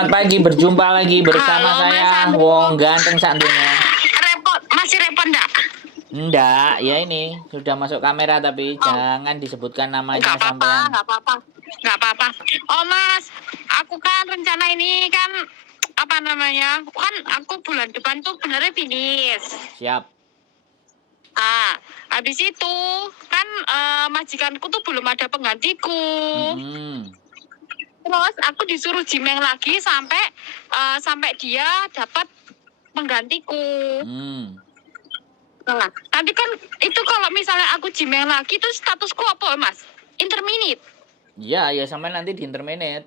Selamat pagi, berjumpa lagi bersama Halo, Mas saya Andri. Wong Ganteng Santunya. Masih repot enggak? Enggak, ya ini sudah masuk kamera tapi Oh, jangan disebutkan namanya enggak apa-apa, sampean. enggak apa-apa. Enggak apa-apa. Oh, Mas, aku kan rencana ini kan apa namanya? Kan aku bulan depan tuh benernya finish. Siap. Habis itu kan majikanku tuh belum ada penggantiku. Mm-mm. Terus aku disuruh jimeng lagi sampai dia dapat penggantiku. Nah, nanti kan itu kalau misalnya aku jimeng lagi itu statusku apa, Mas? Interminate. Ya, ya sampean nanti di interminate.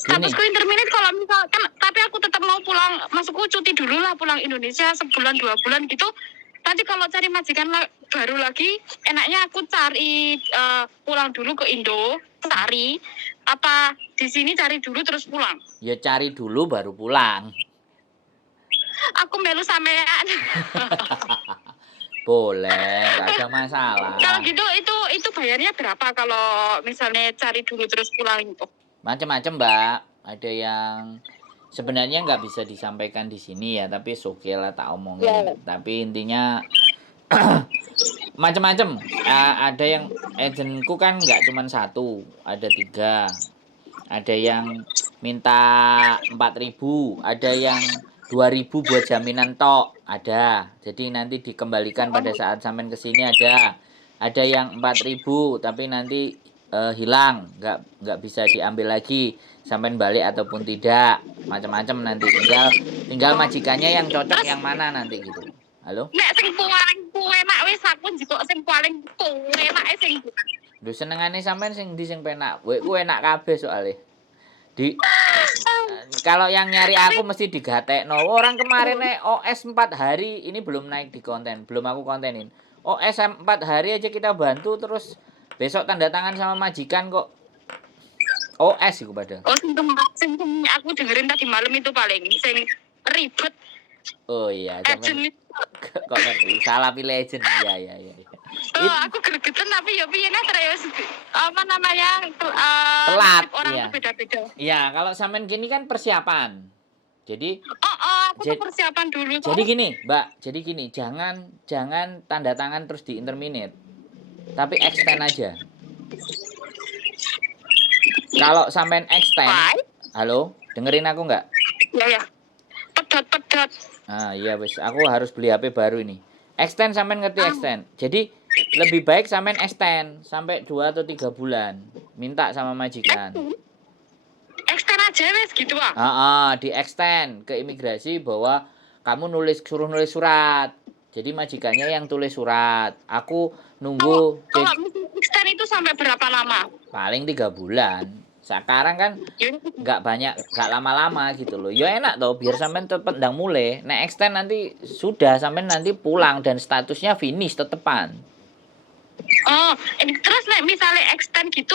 Statusku interminate kalau misalkan, tapi aku tetap mau pulang, maksudku cuti dulu lah, pulang Indonesia sebulan 2 bulan gitu. Nanti kalau cari majikan baru lagi, enaknya aku cari pulang dulu ke Indo, cari apa di sini cari dulu terus pulang. Ya cari dulu baru pulang. Aku melu sampean. Boleh, nggak ada masalah. Kalau gitu itu bayarnya berapa kalau misalnya cari dulu terus pulang itu? Macam-macam, Mbak. Ada yang sebenarnya nggak bisa disampaikan di sini ya, tapi oke lah tak omongin. Tapi intinya macam-macam. Ada yang agentku kan nggak cuma satu, ada 3. Ada yang minta 4.000, ada yang 2.000 buat jaminan tok, ada. Jadi nanti dikembalikan pada saat sampean kesini ada. Ada yang 4.000 tapi nanti hilang, nggak bisa diambil lagi sampean balik ataupun tidak. Macam-macam nanti tinggal majikannya yang cocok yang mana nanti gitu. Halo? Nek sing paling enak wis aku njikok sing paling enak sing Lho senengane sampean sing ndi sing penak? Wekku enak kabeh soalnya. Kalau yang nyari aku mesti digatekno. Orang kemarin OS 4 hari ini belum naik di konten, belum aku kontenin. OS 4 hari aja kita bantu terus besok tanda tangan sama majikan kok. OS iku padahal. Oh, sing aku dengerin tadi malam itu paling sing ribet. Oh iya, sampean kok ngerti. Salah pilih agent. Iya. Aku gregetan tapi ya piye terus apa namanya telat orang iya. beda-beda. Iya, kalau sampean gini kan persiapan. Jadi aku tuh persiapan dulu. Jadi gini, Mbak. Jadi gini, jangan tanda tangan terus di interminate. Tapi extend aja. Kalau sampean extend, halo, dengerin aku nggak? Ya. Pedot. Iya wis, aku harus beli HP baru ini. Extend sampean ngerti extend. Jadi lebih baik sampean extend sampai 2 atau 3 bulan. Minta sama majikan. Extend aja wes gitu di extend ke imigrasi bahwa kamu suruh nulis surat. Jadi majikannya yang tulis surat. Aku nunggu. Kalau extend itu sampai berapa lama? Paling 3 bulan. Sekarang kan nggak lama-lama gitu loh. Ya enak toh, biar sampean tetep ndang mulai. Nek extend nanti sudah sampean nanti pulang dan statusnya finish tetepan. Terus nek misalnya extend gitu,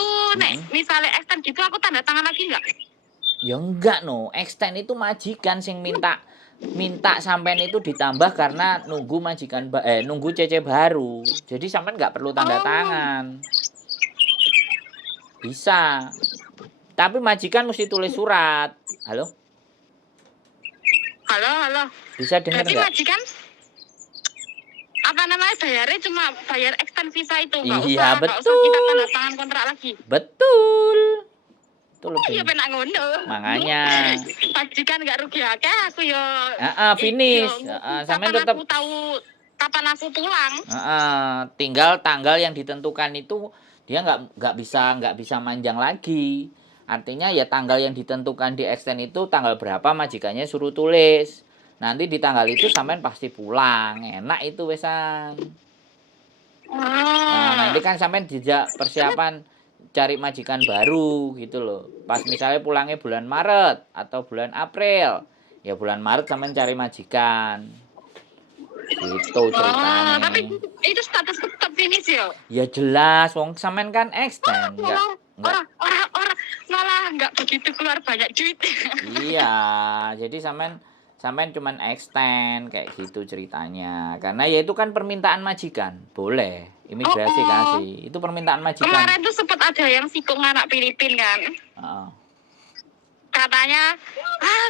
misalnya extend gitu aku tanda tangan lagi nggak? Ya enggak no, extend itu majikan sing minta sampean itu ditambah karena nunggu majikan nunggu CC baru. Jadi sampean nggak perlu tanda tangan. Bisa. Tapi majikan mesti tulis surat. Halo? Halo. Bisa dengar nggak? Majikan apa namanya bayarnya cuma bayar extend visa itu, nggak Iya, usah kita tanda tangan kontrak lagi. Betul. Iya penak ngono. Makanya majikan nggak rugi akeh, aku yo. Finish. Sampean tetap aku tahu kapan aku pulang. Tinggal tanggal yang ditentukan itu dia nggak bisa manjang lagi. Artinya ya tanggal yang ditentukan di extend itu tanggal berapa majikannya suruh tulis. Nanti di tanggal itu sampean pasti pulang. Enak itu wesan. Nanti kan sampean dijak persiapan cari majikan baru gitu loh. Pas misalnya pulangnya bulan Maret atau bulan April. Ya bulan Maret sampean cari majikan. Gitu ceritanya. Tapi itu status tetap finish ya? Ya jelas, wong sampean kan extend. Orang malah nggak begitu keluar banyak duit. Iya, jadi sampean cuman extend kayak gitu ceritanya. Karena ya itu kan permintaan majikan, boleh imigrasi kasih. Itu permintaan majikan. Kemarin tuh sempat ada yang sikung anak Filipin kan. caranya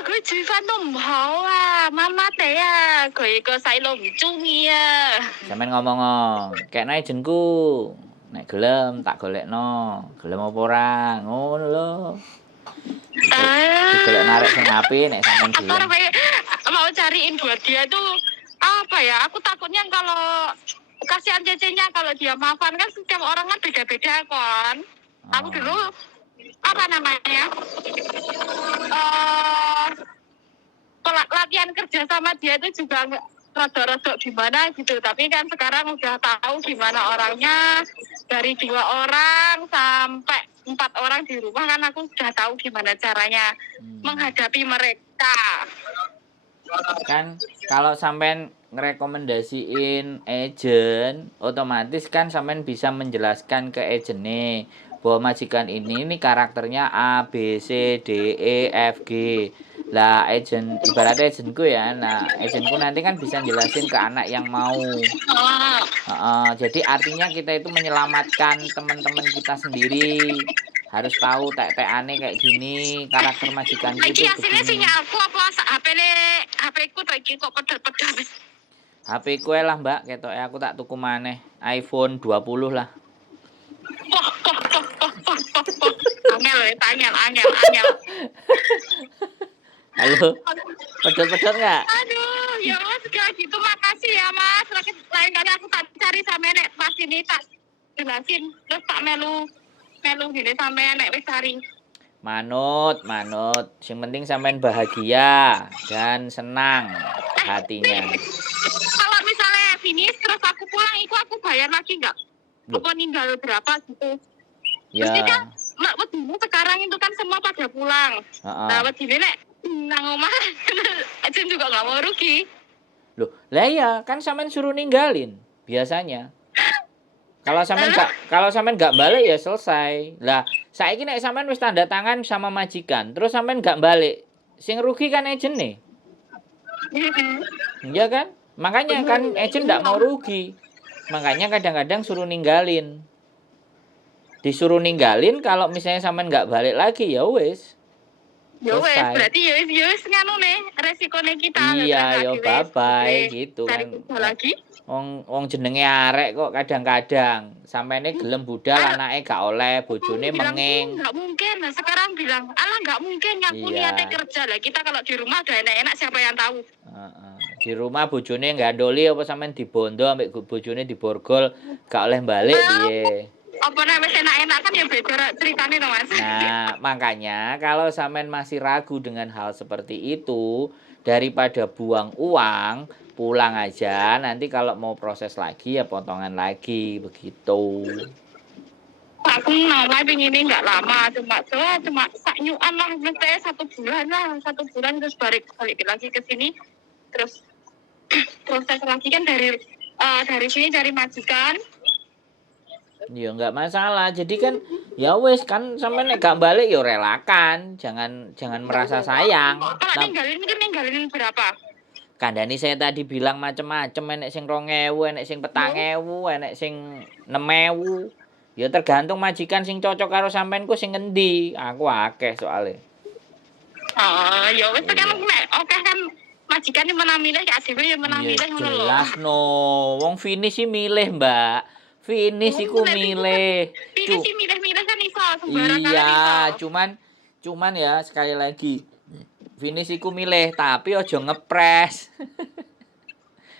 gue Jivan tuh mau mama teh ya gue ikut saya lo ya Sampeyan ngomong, "Kekno ijenku." Nek gelem tak golekno. Gelem apa ora? Ngono lho. Digolek narek sing apik nek sampean apa gelem. namanya mau cariin buat dia tuh apa ya, aku takutnya kalau kasihan cecenya kalau dia maafan kan setiap orang kan beda-beda kan. Aku dulu apa namanya latihan kerja sama dia itu juga nggak rodok-rodok gimana gitu, tapi kan sekarang udah tahu gimana orangnya, dari 2 orang sampai 4 orang di rumah kan aku sudah tahu gimana caranya menghadapi mereka. Kan kalau sampean ngerekomendasiin agent, otomatis kan sampean bisa menjelaskan ke agentnya bahwa majikan ini karakternya A, B, C, D, E, F, G. Lah agent, ibaratnya agentku ya, nah agentku nanti kan bisa jelasin ke anak yang mau. Jadi artinya kita itu menyelamatkan teman-teman kita sendiri. Harus tahu tek-tekane kayak gini, karakter majikanku itu Hasilnya begini. sinyal aku apa HP ku iki kok pedal-pedal. HP ku lah mbak, ketoke aku tak tuku maneh iPhone 20 lah. Angel. Halo, pedot-pedot nggak? Aduh, ya mas, kayak gitu makasih ya mas. Lain kali aku tak cari sama nek pas ini tak jelasin, terus tak melu gini sampai nek wis cari. Manut. Yang penting sampean bahagia dan senang hatinya. Kalau misalnya finish terus aku pulang, itu aku bayar lagi nggak? Apa ninggal berapa gitu? Ya. Mesti kan, sekarang itu kan semua pada pulang. Nah, begini nek nang omah, aja juga nggak mau rugi. Loh, lah ya kan sampean suruh ninggalin biasanya. Kalau sampean nggak balik ya selesai. Lah, saiki nek sampean wis tanda tangan sama majikan, terus sampean nggak balik, sing rugi kan agent nih. Iya kan? Makanya kan agent nggak mau rugi. Makanya kadang-kadang suruh ninggalin. Disuruh ninggalin kalau misalnya sampean nggak balik lagi ya wis. Ya wes, berarti ya wes nganu nih resikonya kita. Iya, yo bye-bye gitu kan. Lagi. Wong jenenge arek kok kadang-kadang sampene gelem budal anake gak oleh, bojone menging. Enggak mungkin. Nah, sekarang bilang, "Alah enggak mungkin ngaku niatnya kerja." Lah kita kalau di rumah udah enak-enak siapa yang tahu. Di rumah bojone gandoli apa sampean dibondo ambek bojone diborgol gak oleh balik piye. Apa namanya enak-enak kan ya beda ceritanya no mas. Nah makanya kalau sampean masih ragu dengan hal seperti itu, daripada buang uang, pulang aja, nanti kalau mau proses lagi ya potongan lagi begitu. Aku nama ini nggak lama, cuma saknyuan lah, mesti 1 bulan terus balik lagi ke sini, terus proses lagi kan dari sini cari majikan. Ya nggak masalah. Jadi kan ya wes kan sampai nek gak balik ya relakan, jangan merasa sayang. Kalau ninggalin berapa? Kandani saya tadi bilang macem-macem, enek sing 2.000, enek sing 4.000, enek sing 6.000. Ya tergantung majikan sing cocok karo sampeanku sing ngendi. Aku akeh soalnya. Oh, ya wes kan oke kan majikan yang mana milih ya sih yang mana milih ngono lho. Jelas no, wong finish sih milih, Mbak. Finish iku milih. Finish sih milih-milih kan iso sembarangan. Iya, cuman ya sekali lagi. Finish iku milih tapi ojo ngepres.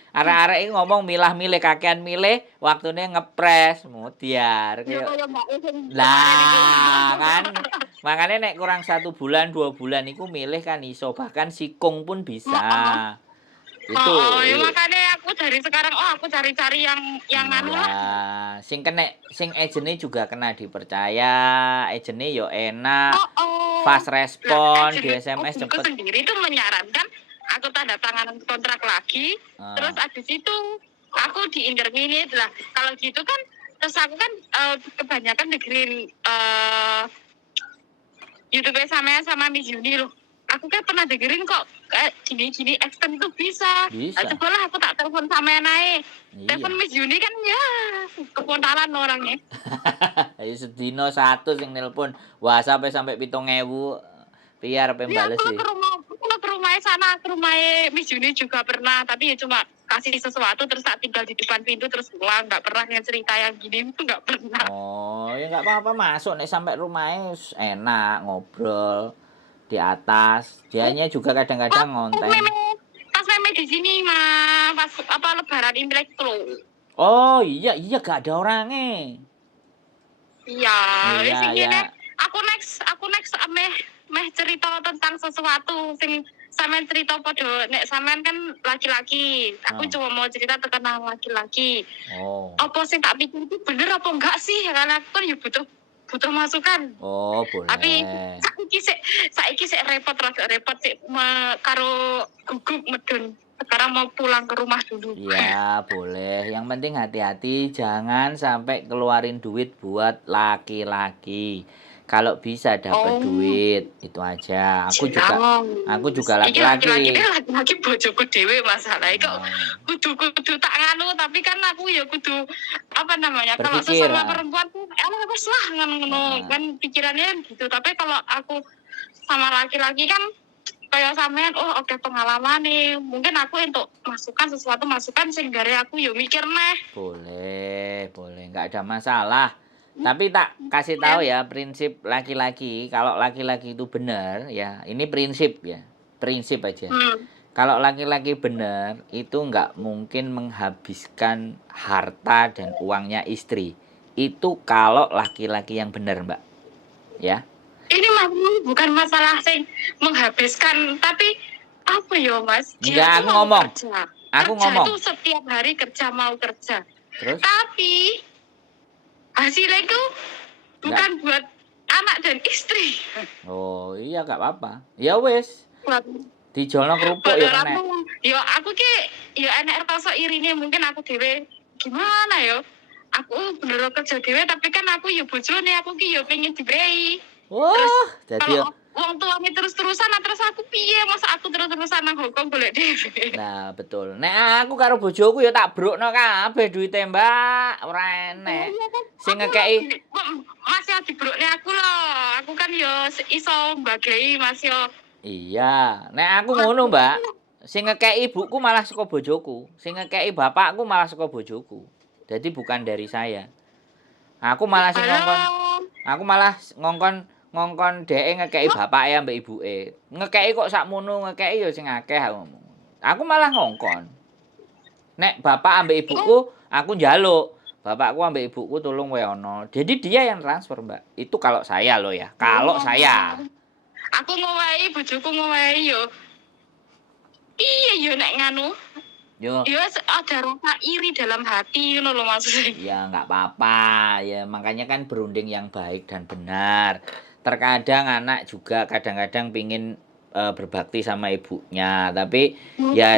Arek-arek iki ngomong milah-milih kakean milih, waktune ngepres, mudiar. Lah kan. Makanya nek kurang 1 bulan 2 bulan iku milih kan iso, bahkan sikung pun bisa. Itu ya makanya aku dari sekarang aku cari-cari yang anu lah. Sing agentnya juga kena dipercaya, agentnya yo enak, fast respon, di SMS cepet. Aku sendiri tuh menyarankan aku tanda tangan kontrak lagi, terus abis itu aku di interminate lah. Kalau gitu kan, terus aku kan kebanyakan dengerin YouTube sama Miss Yuni loh. Aku kan pernah dengerin kok gini extend tuh bisa. Coba lah aku tak telepon sama naik. Telepon Miss Yuni kan ya kepontalan orangnya. Ayo sedino 1 sing nelpon WhatsApp sampai 7.000 Piar pe Ya, bales aku ke rumah sana, ke rumah Miss Juni juga pernah, tapi ya cuma kasih sesuatu terus tak tinggal di depan pintu terus pulang, nggak pernah yang cerita yang gini itu nggak pernah. Oh, ya nggak apa-apa masuk nih sampai rumahnya enak ngobrol di atas. Dianya juga Pas kadang-kadang ngonten. meme di sini mah pas apa Lebaran Imlek tuh. Oh iya gak ada orangnya. Iya, Iya sing ya. ngene aku next meh cerita tentang sesuatu sing sampean cerita podo nek sampean kan laki-laki. Aku cuma mau cerita tentang laki-laki. Oh. Apa sing tak pikir itu bener apa enggak sih? Karena aku kan ya butuh masukan. Oh, boleh. Tapi saiki sik repot sik karo gugup medun. Sekarang mau pulang ke rumah dulu. Iya, boleh. Yang penting hati-hati, jangan sampai keluarin duit buat laki-laki. Kalau bisa dapat duit, itu aja. Aku juga Iki laki-laki laki-laki. laki-laki bojoku dhewe masalah kok kudu tak nganu tapi kan aku ya kudu apa namanya kalau Berpikir, sesama perempuan tuh wis lah ngono kan pikirannya gitu tapi kalau aku sama laki-laki kan kayak sampean oke pengalaman nih mungkin aku untuk masukan sing gare aku yo mikir neh boleh, nggak ada masalah. Tapi tak kasih tahu ya prinsip laki-laki. Kalau laki-laki itu benar, ya ini prinsip ya, prinsip aja. Kalau laki-laki benar itu nggak mungkin menghabiskan harta dan uangnya istri. Itu kalau laki-laki yang benar, Mbak. Ya. Ini bukan masalah sing menghabiskan tapi apa ya Mas? Enggak, aku ngomong. Aku ngomong. Itu setiap hari mau kerja. Terus? Tapi hasilnya itu bukan buat anak dan istri. Oh iya gak apa-apa. Ya wes. Dijolno kerupuk ya kena. Ya aku ki ya enek rasa irine mungkin aku dhewe gimana ya? Aku bener kerja dhewe tapi kan aku ya bojone aku ki ya pengen dibrei. Wah, jadi wong tuane terus-terusan terus aku piye masa aku terus-terusan nang Hongkong golek dhewe. Nah, betul. Nek aku karo bojoku ya tak brukno kabeh duwite, Mbak. Ora enek. Sing ngekeki masih dibrukne aku lho. Aku kan ya iso mbagi Mas yo. Iya, nek aku ngono, Mbak. Sing ngekeki ibuku malah saka bojoku, sing ngekeki bapakku malah saka bojoku. Jadi bukan dari saya. Aku malah ngongkon dheke ngekeki bapake ambek ibuke. Ngekeki kok sakmono, ngekeki ya sing akeh aku ngomong. Aku malah ngongkon. Nek bapak ambek ibuku, aku njaluk. Bapakku ambek ibuku tolong wae ono. Jadi dia yang transfer, Mbak. Itu kalau saya loh ya. Kalau saya. Aku ngowahi bojoku ngowahi yo. Iya yo nek nganu. Yo ada rasa iri dalam hati ngono lho maksudnya. Ya enggak apa-apa. Ya makanya kan berunding yang baik dan benar. Terkadang anak juga kadang-kadang pingin berbakti sama ibunya, tapi ya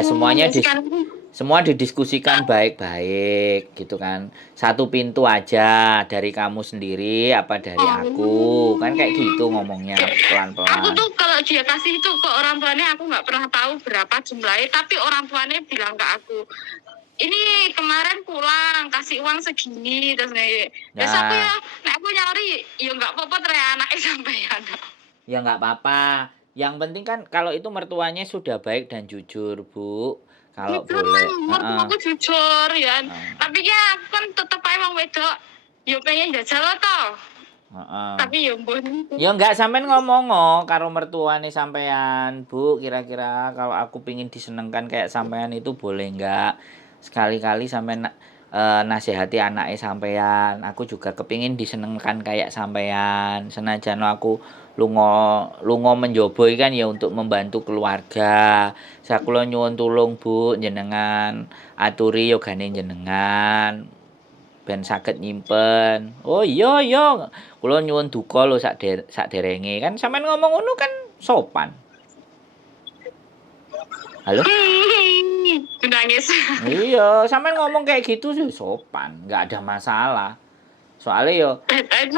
semua didiskusikan baik-baik gitu kan. Satu pintu aja dari kamu sendiri apa dari aku. Kan kayak gitu ngomongnya pelan-pelan. Aku tuh kalau dia kasih itu ke orang tuanya aku nggak pernah tahu berapa jumlahnya, tapi orang tuanya bilang ke aku, ini kemarin pulang kasih uang segini terus nih. Terus aku nyari ya nggak apa-apa teriak anaknya sampean. Ya nggak apa-apa. Yang penting kan kalau itu mertuanya sudah baik dan jujur, Bu. Kalau boleh. Aku jujur ya. Tapi ya aku kan tetep ae wong wedok. Yo pengen jajal toh. Tapi ya mbon. Ya enggak sampean ngomong karo mertuane sampean, Bu, kira-kira kalau aku pingin disenengkan kayak sampean itu boleh enggak? Sekali-kali sampean nasihati anaknya sampean. Aku juga kepingin disenengkan kayak sampean. Senajan aku lunga menjobo kan ya untuk membantu keluarga. Sakula nyuwun tulung Bu jenengan aturi yogane jenengan. Ben saged nyimpen. Oh iya, kula nyuwun duka lho sakderenge. Kan sampean ngomong ngono kan sopan. Halo? Nangis. Iya, sampean ngomong kayak gitu sih sopan, enggak ada masalah. Soalnya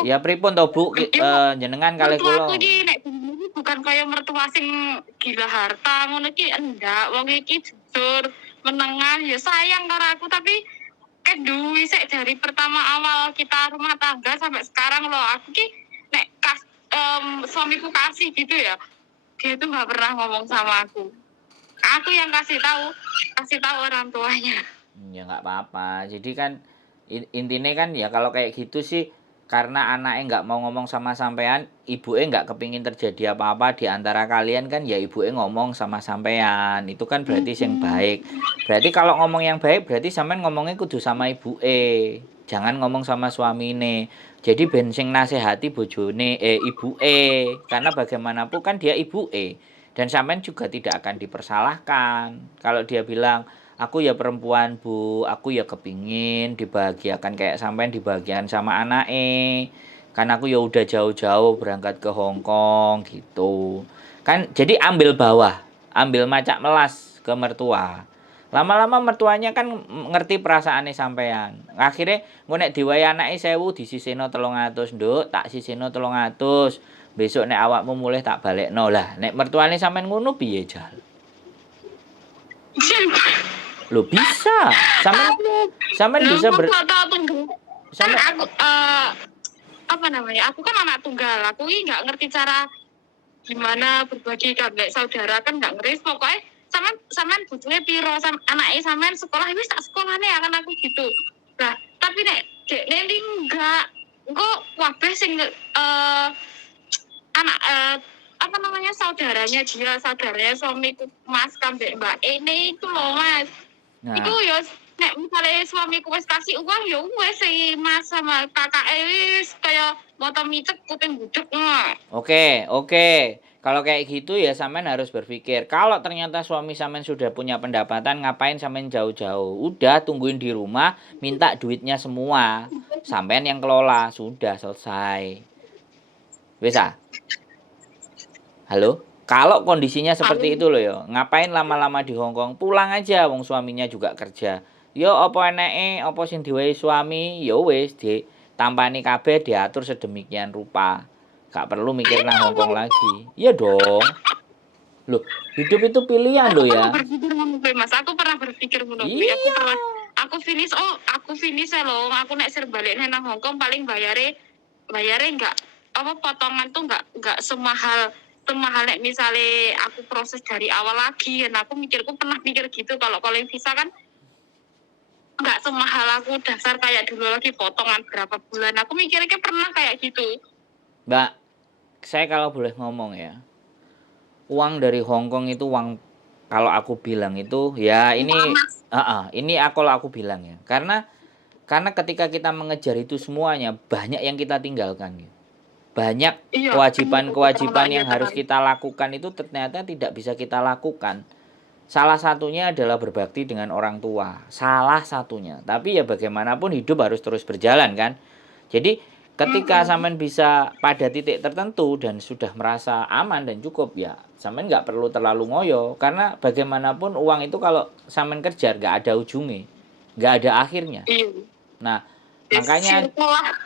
ya pripun to Bu, jenengan kalih kula. Aku iki nek bukan kaya mertua sing gila harta ngono iki enggak. Wong iki jujur, menengah ya sayang karo aku tapi duwi sik dari pertama awal kita rumah tangga sampai sekarang loh aku ki nek suamiku kasih gitu ya Dia tuh nggak pernah ngomong sama aku. Aku yang kasih tahu orang tuanya. Ya nggak apa-apa. Jadi kan intinya kan ya kalau kayak gitu sih karena anaknya nggak mau ngomong sama sampean, ibunya nggak kepingin terjadi apa-apa di antara kalian kan ya ibunya ngomong sama sampean. Itu kan berarti yang baik. Berarti kalau ngomong yang baik berarti sampean ngomongnya kudu sama ibunya. Jangan ngomong sama suamine. Jadi bensin nasihati bojone ibuke karena bagaimanapun kan dia ibuke dan sampean juga tidak akan dipersalahkan. Kalau dia bilang aku ya perempuan bu, aku ya kepingin dibahagiakan kayak sampean dibahagiakan sama anake. Kan aku ya udah jauh-jauh berangkat ke Hong Kong gitu. Kan jadi ambil bawah, ambil macak melas ke mertua. Lama-lama mertuanya kan ngerti perasaannya sampean. Akhirnya engko nek diwai anake 1000 disisihno 300, Nduk, tak sisihno 300. Besok nek awakmu mulih tak balekno. Lah, nek mertuane sampean ngono piye, Jal? Lo bisa. Sampean bisa Sampai aku apa namanya? Aku kan anak tunggal. Aku ini nggak ngerti cara gimana berbagi kayak saudara kan nggak ngerti. Pokoknya sampean butuhnya piro anaknya sampean sekolah wis tak sekolahnya akan aku gitu. Nah, tapi nek nanti enggak kok wabeh sing anak apa namanya saudaranya suamiku Mas kambek Mbak ini itu loh Mas. Nah. Itu ya nek misalnya suamiku wis kasih uang ya wis si Mas sama kakak wis kayak motor micet kuping budek. Oke. Kalau kayak gitu ya sampean harus berpikir. Kalau ternyata suami sampean sudah punya pendapatan, ngapain sampean jauh-jauh? Udah tungguin di rumah, minta duitnya semua. Sampean yang kelola, sudah selesai. Bisa? Halo? Kalau kondisinya seperti itu loh ya, ngapain lama-lama di Hong Kong? Pulang aja, wong suaminya juga kerja. Yo apa eneke, apa sing diwehi suami, yo wis ditampani kabeh diatur sedemikian rupa. Gak perlu mikir nang Hong Kong lagi. Iya dong. Loh, hidup itu pilihan loh ya. Mas, aku pernah berpikir ngono. Iya. Aku finish loh. Aku nek ser balik nang Hong Kong paling bayare enggak apa potongan tuh enggak semahal nek misalnya aku proses dari awal lagi. Dan aku pernah mikir gitu kalau yang visa kan enggak semahal aku dasar kayak dulu lagi potongan berapa bulan. Aku mikirnya pernah kayak gitu. Mbak, saya kalau boleh ngomong ya, uang dari Hong Kong itu uang kalau aku bilang itu ya ini kalau aku bilang ya karena ketika kita mengejar itu semuanya banyak yang kita tinggalkan gitu. Banyak kewajiban yang harus kita lakukan itu ternyata tidak bisa kita lakukan. Salah satunya adalah berbakti dengan orang tua, salah satunya. Tapi ya bagaimanapun hidup harus terus berjalan kan. Jadi ketika sampean bisa pada titik tertentu dan sudah merasa aman dan cukup ya sampean nggak perlu terlalu ngoyo karena bagaimanapun uang itu kalau sampean kejar nggak ada ujungnya, nggak ada akhirnya. Nah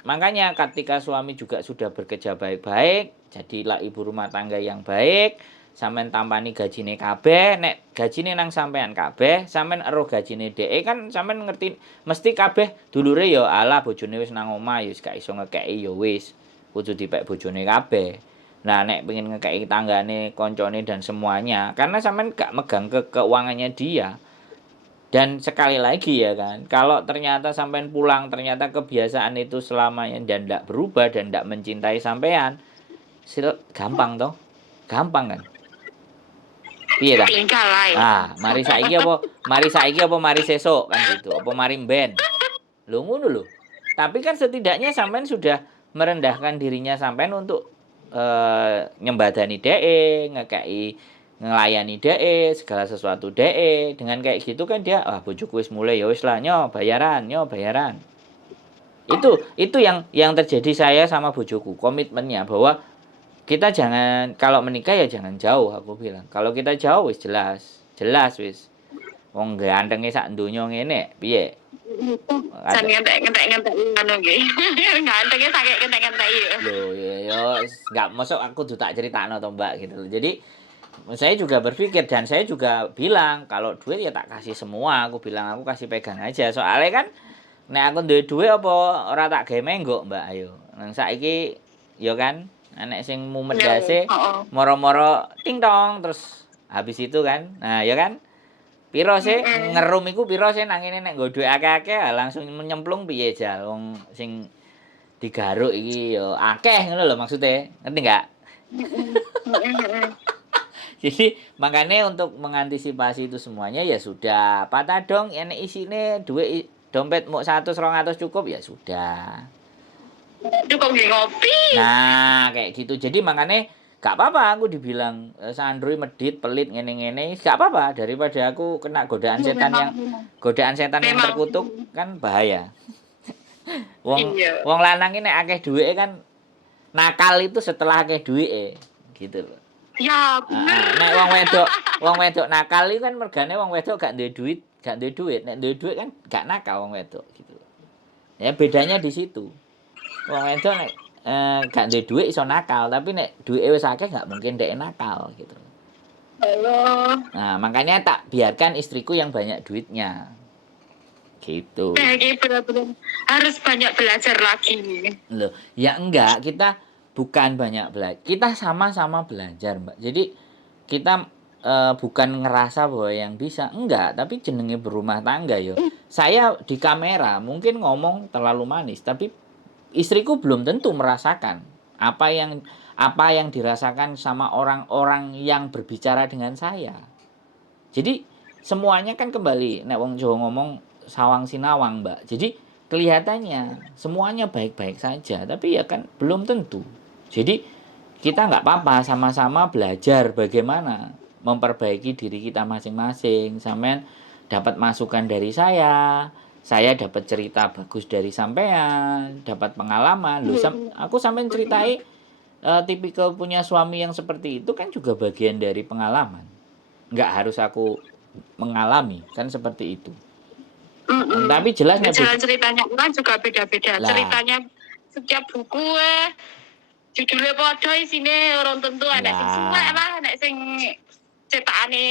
makanya ketika suami juga sudah bekerja baik-baik, jadilah ibu rumah tangga yang baik. Sampean tampani gajine kabeh, nek gajine nang sampean kabeh, sampean ero gajine dhek kan sampean ngerti mesti kabeh dulure ya alah bojone wis nang omah ya wis gak iso ngekeki ya wis kudu dipek bojone kabeh. Nah nek pengen ngekeki tanggane, koncone dan semuanya, karena sampean gak megang keuangannya dia. Dan sekali lagi ya kan, kalau ternyata sampean pulang ternyata kebiasaan itu selamanya dan ndak berubah dan ndak mencintai sampean, gampang toh? Gampang kan? Piye ta? Mari saiki apa mari sesuk kan gitu. Apa mari mben. Lho ngono lho. Tapi kan setidaknya sampean sudah merendahkan dirinya sampean untuk nyembadani ngekei ngelayani segala sesuatu dengan kayak gitu kan dia bojoku wis mulai ya wis lah nyo bayaran. Itu yang terjadi saya sama bojoku, komitmennya bahwa kita jangan kalau menikah ya jangan jauh aku bilang. Kalau kita jauh wis jelas wis. Wong gantenge sak donya ngene piye? Jan ngentek ngono nggih. Gantenge sakit ngentek-ngentek ya. Loh ya enggak mosok aku tuh tak critakno to Mbak gitu loh. Jadi saya juga berpikir dan saya juga bilang kalau duit ya tak kasih semua. Aku bilang aku kasih pegang aja. Soalnya kan nek aku duwe duit apa ora tak gawe menggok Mbak ayo. Nang saiki ya kan Nek sing mumet Ya, dase moro-moro ting tong terus habis itu kan. Nah, ya kan? Piro sih ngerum iku piro sih nang ngene nek nggo dhuwit akeh-akeh langsung nyemplung piye jal wong sing digaruk iki ya akeh ngono lho maksude. Ngerti enggak? Jadi makanya untuk mengantisipasi itu semuanya ya sudah patah dong ini isine duit dompet mau 100 200 cukup ya sudah. Cukup nggih ngopi. Nah kayak gitu jadi makanya gak apa-apa aku dibilang Sandroy medit pelit ngene-ngene gak apa-apa daripada aku kena godaan setan yang terkutuk kan bahaya. Wong lanang ini akeh duit kan nakal itu setelah akeh duit gitu loh. Ya, bener. Nek wong wedok nakal iki kan mergane wong wedok gak duwe duit. Nek duwe duit kan gak nakal wong wedok gitu. Ya bedanya di situ. Wong wedok nek gak duwe duit iso nakal, tapi nek duwike wis akeh gak mungkin dhek nakal gitu. Halo. Nah, makanya tak biarkan istriku yang banyak duitnya. Gitu. Bener-bener harus banyak belajar lagi. Loh, ya enggak, kita bukan banyak belajar. Kita sama-sama belajar, Mbak. Jadi kita bukan ngerasa bahwa yang bisa, enggak, tapi jenenge berumah tangga yo. Saya di kamera mungkin ngomong terlalu manis, tapi istriku belum tentu merasakan apa yang dirasakan sama orang-orang yang berbicara dengan saya. Jadi semuanya kan kembali nek wong Jawa ngomong sawang sinawang, Mbak. Jadi kelihatannya semuanya baik-baik saja, tapi ya kan belum tentu. Jadi kita nggak apa-apa sama-sama belajar bagaimana memperbaiki diri kita masing-masing. Sampean dapat masukan dari saya dapat cerita bagus dari sampean, dapat pengalaman. Loh, aku sampean ceritai tipikal punya suami yang seperti itu kan juga bagian dari pengalaman. Nggak harus aku mengalami, kan seperti itu. Tapi jelasnya jalan ceritanya kan juga beda-beda. Ceritanya setiap buku judulnya podo isine orang tentu ada sing suwek lah, ada sing cetakane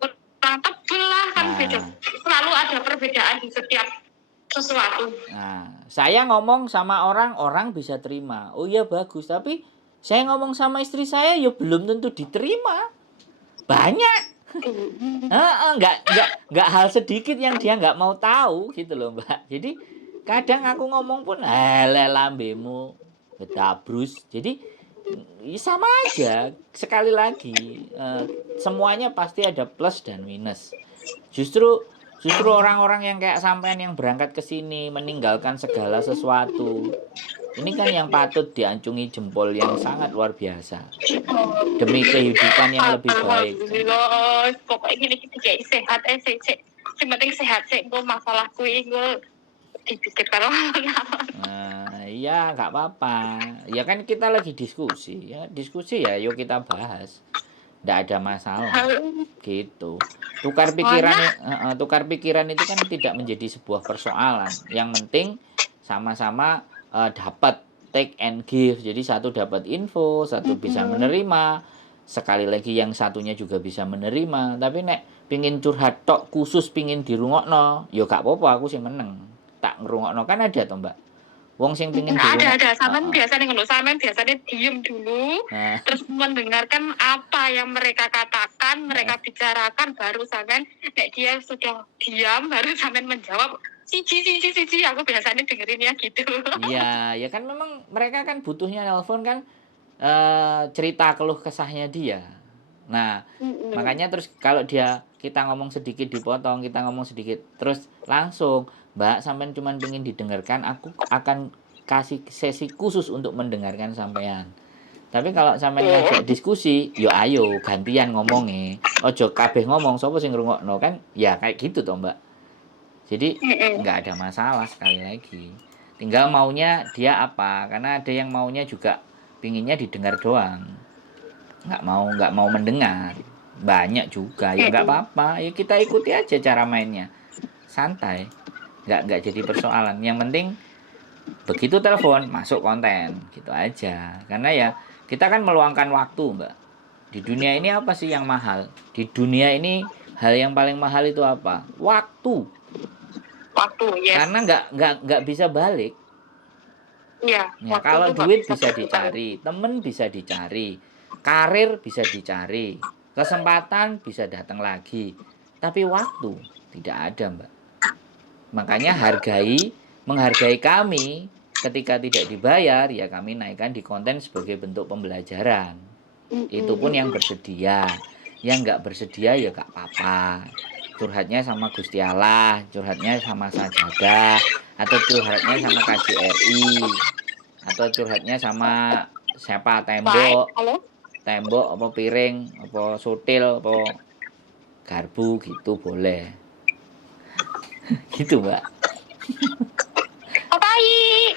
kurang tebel lah kan beda. Selalu ada perbedaan di setiap sesuatu. Nah, saya ngomong sama orang bisa terima. Oh iya bagus, tapi saya ngomong sama istri saya ya belum tentu diterima. Banyak. Enggak hal sedikit yang dia enggak mau tahu gitu loh, Mbak. Jadi kadang aku ngomong pun lambemu betabrus. Jadi sama aja. Sekali lagi semuanya pasti ada plus dan minus. Justru orang-orang yang kayak sampean yang berangkat ke sini meninggalkan segala sesuatu. Ini kan yang patut diacungi jempol yang sangat luar biasa. Demi kehidupan yang lebih baik. Pokoknya gini kayak sehat penting sehat sih. Gue masalahku gue dipikirkan iya nggak apa-apa. Ya kan kita lagi diskusi ya. Diskusi ya yuk kita bahas. Nggak ada masalah. Gitu. Tukar pikiran itu kan tidak menjadi sebuah persoalan. Yang penting sama-sama dapat take and give. Jadi satu dapat info, satu bisa menerima. Sekali lagi yang satunya juga bisa menerima. Tapi nek pingin curhat tok khusus pingin dirungokno, ya gak apa-apa aku sih meneng. Tak ngerungokno kan ada toh, Mbak. Wong sing pingin ada sampean biasanya ngono, sampean biasanya diem dulu terus mendengarkan apa yang mereka katakan, mereka bicarakan baru sampean nek dia sudah diam baru sampean menjawab siji aku biasanya dengerinnya gitu. Iya, ya kan memang mereka kan butuhnya nelpon kan cerita keluh kesahnya dia. Nah, makanya terus kalau kita ngomong sedikit dipotong, kita ngomong sedikit terus langsung Mbak, sampean cuma pengen didengarkan, aku akan kasih sesi khusus untuk mendengarkan sampean. Tapi kalau sampean ngajak diskusi, yo ayo gantian ngomongnya. Ojo kabeh ngomong, sapa sing ngrungokno kan? Ya kayak gitu toh, Mbak. Jadi nggak ada masalah sekali lagi. Tinggal maunya dia apa? Karena ada yang maunya juga pinginnya didengar doang. Nggak mau mendengar. Banyak juga. Ya nggak apa-apa. Ya kita ikuti aja cara mainnya. Santai. Nggak jadi persoalan. Yang penting begitu telepon masuk konten gitu aja. Karena ya kita kan meluangkan waktu, Mbak. Di dunia ini apa sih yang mahal? Di dunia ini hal yang paling mahal itu apa? Waktu. Yes. Karena nggak bisa balik. Iya, Ya, waktu kalau tuh nggak duit bisa bisa berputar. dicari, temen bisa dicari, karir bisa dicari, kesempatan bisa datang lagi, tapi waktu tidak ada, Mbak. Makanya menghargai kami ketika tidak dibayar, ya kami naikkan di konten sebagai bentuk pembelajaran. Itu pun yang bersedia. Yang nggak bersedia ya nggak apa-apa. Curhatnya sama Gusti Allah, curhatnya sama Sajadah, atau curhatnya sama KJRI, atau curhatnya sama siapa, Baik, tembok, halo. tembok apa piring, apa sutil, apa garpu gitu boleh. Gitu, Mbak. Oh, baik.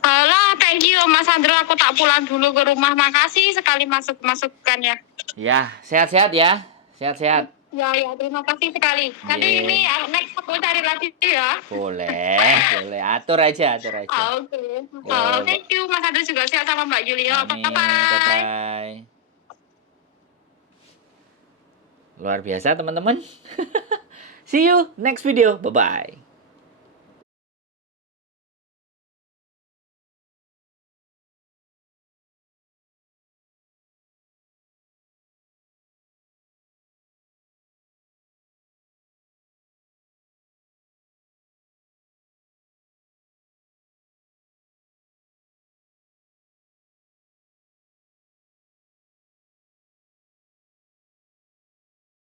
Halo, thank you Mas Andro. Aku tak pulang dulu ke rumah. Makasih sekali masukannya. Ya, sehat-sehat ya. Sehat-sehat. Ya, ya, terima kasih sekali. Nanti ini Ye. next aku cari lagi ya. Boleh, boleh. Atur aja, atur aja. Oke. Oh, Yo, thank you Mas Andro juga sehat sama Mbak Julio. amin. Bye-bye. Bye-bye. Luar biasa, teman-teman. See you next video. Bye-bye.